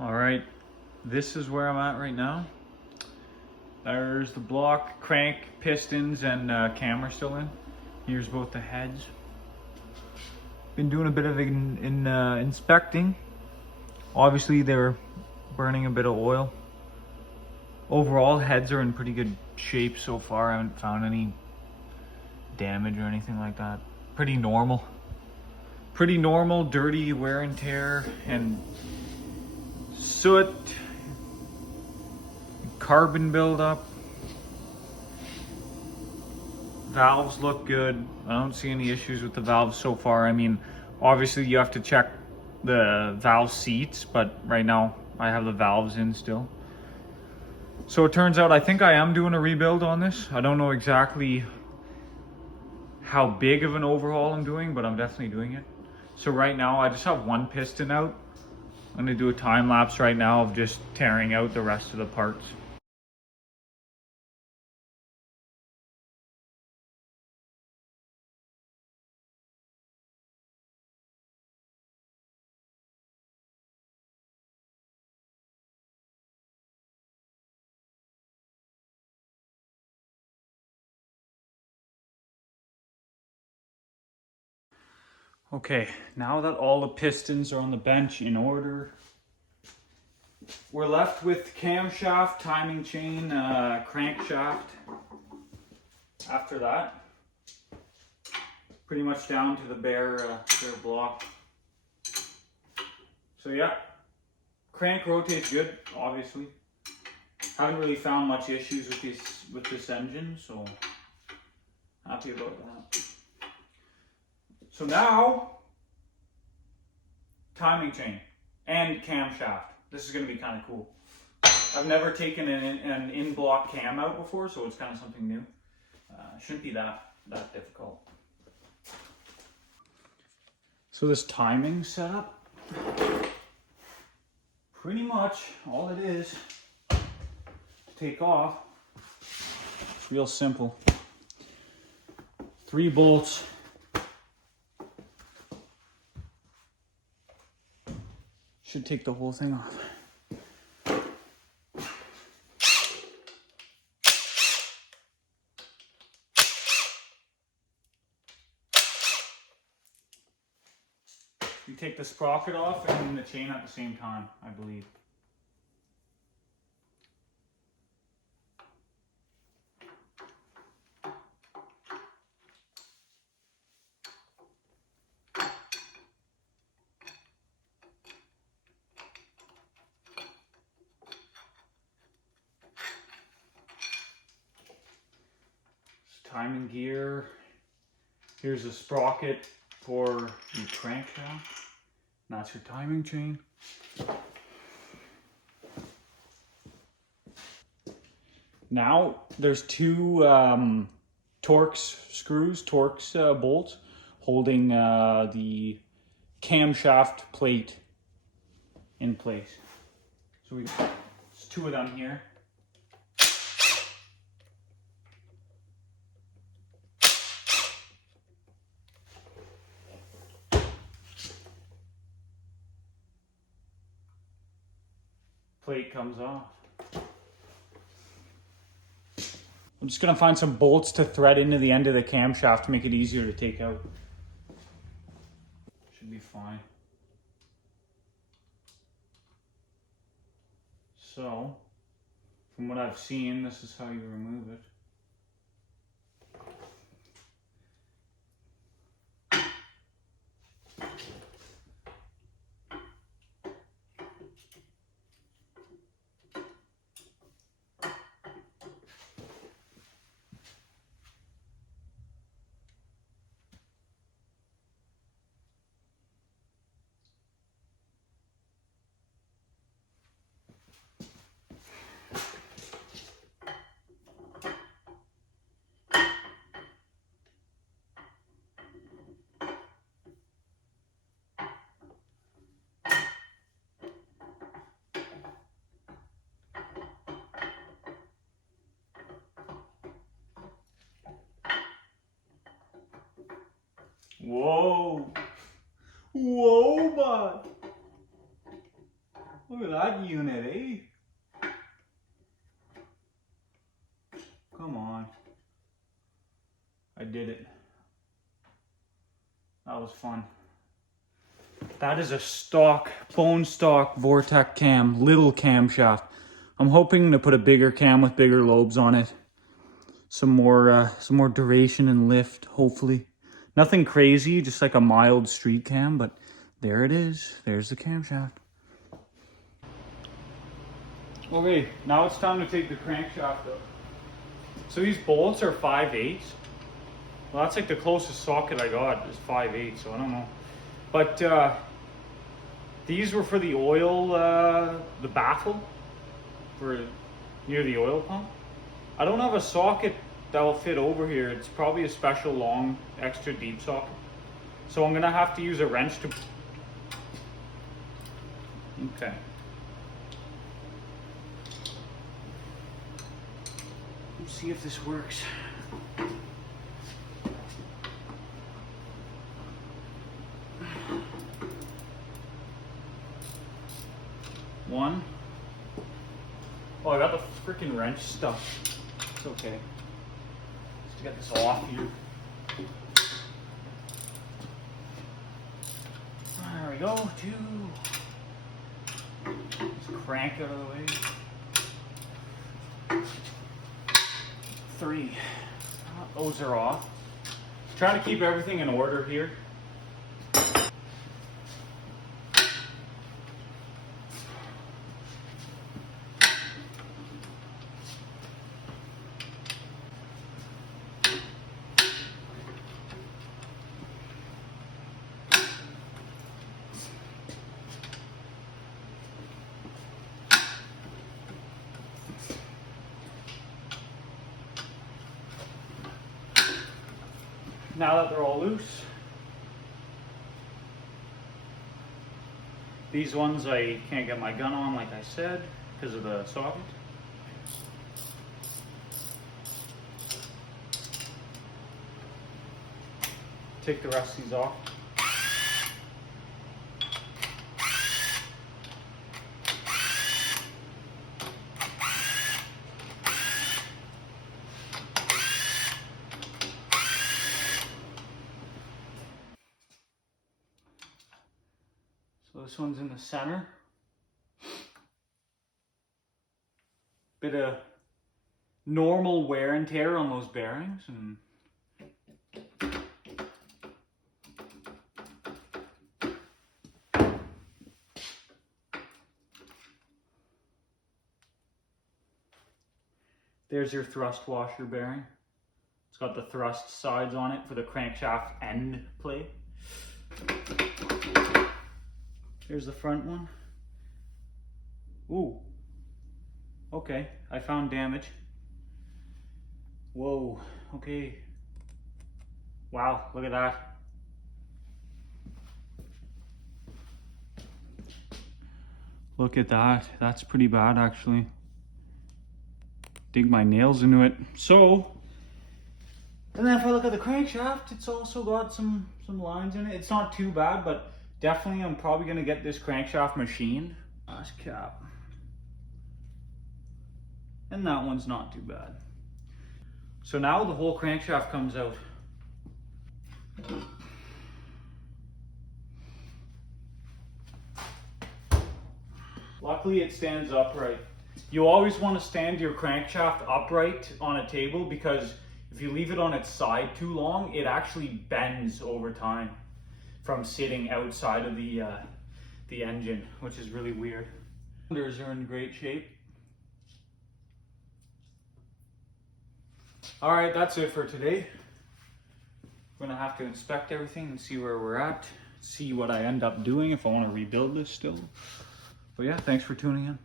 All right, this is where I'm at right now. There's the block, crank, pistons, and camera still in. Here's both the heads. Been doing a bit of inspecting. Obviously, they're burning a bit of oil. Overall, heads are in pretty good shape so far. I haven't found any damage or anything like that. Pretty normal. Pretty normal, dirty wear and tear and soot, carbon buildup. Valves look good. I don't see any issues with the valves so far. I mean, obviously you have to check the valve seats, but right now I have the valves in still. So it turns out I think I am doing a rebuild on this. I don't know exactly how big of an overhaul I'm doing, but I'm definitely doing it. So right now I just have one piston out. I'm gonna do a time lapse right now of just tearing out the rest of the parts. Okay, now that all the pistons are on the bench in order, we're left with camshaft, timing chain, crankshaft. After that, pretty much down to the bare block. So yeah, crank rotates good, obviously. Haven't really found much issues with this engine, so happy about that. So now, timing chain and camshaft. This is going to be kind of cool. I've never taken an in-block cam out before, so it's kind of something new. Shouldn't be that difficult. So this timing setup, pretty much all it is to take off. It's real simple. 3 bolts. Should take the whole thing off. You take the sprocket off and the chain at the same time, I believe. Timing gear. Here's a sprocket for the crankshaft. That's your timing chain. Now there's 2 Torx bolts holding the camshaft plate in place. So there's 2 of them here. Plate comes off. I'm just gonna find some bolts to thread into the end of the camshaft to make it easier to take out. Should be fine. So, from what I've seen, this is how you remove it. Whoa! Whoa, bud! Look at that unit, eh? Come on. I did it. That was fun. That is a stock, bone stock Vortec cam, little camshaft. I'm hoping to put a bigger cam with bigger lobes on it. Some more duration and lift, hopefully. Nothing crazy, just like a mild street cam, but there it is. There's the camshaft. Okay, now it's time to take the crankshaft out. So these bolts are 5/8. Well, that's like the closest socket I got is 5/8, so I don't know. But these were for the oil, the baffle, for near the oil pump. I don't have a socket that will fit over here. It's probably a special long, extra deep socket. So I'm gonna have to use a wrench to... Okay. Let's see if this works. One. Oh, I got the freaking wrench stuck. It's okay. Just to get this off here. There we go. 2. Let's crank it out of the way. 3. Those are off. Trying to keep everything in order here. Now that they're all loose, these ones I can't get my gun on, like I said, because of the socket. Take the rest of these off. So this one's in the center. Bit of normal wear and tear on those bearings, and there's your thrust washer bearing. It's got the thrust sides on it for the crankshaft end plate. Here's the front one. Ooh. Okay, I found damage. Whoa, okay. Wow, look at that. Look at that. That's pretty bad, actually. Dig my nails into it. So, and then if I look at the crankshaft, it's also got some lines in it. It's not too bad, but definitely I'm probably gonna get this crankshaft machined. Last cap. And that one's not too bad. So now the whole crankshaft comes out. Luckily it stands upright. You always want to stand your crankshaft upright on a table, because if you leave it on its side too long, it actually bends over time from sitting outside of the engine, which is really weird. Cylinders are in great shape. All right, that's it for today. I'm gonna have to inspect everything and see where we're at, see what I end up doing if I want to rebuild this still. But yeah, thanks for tuning in.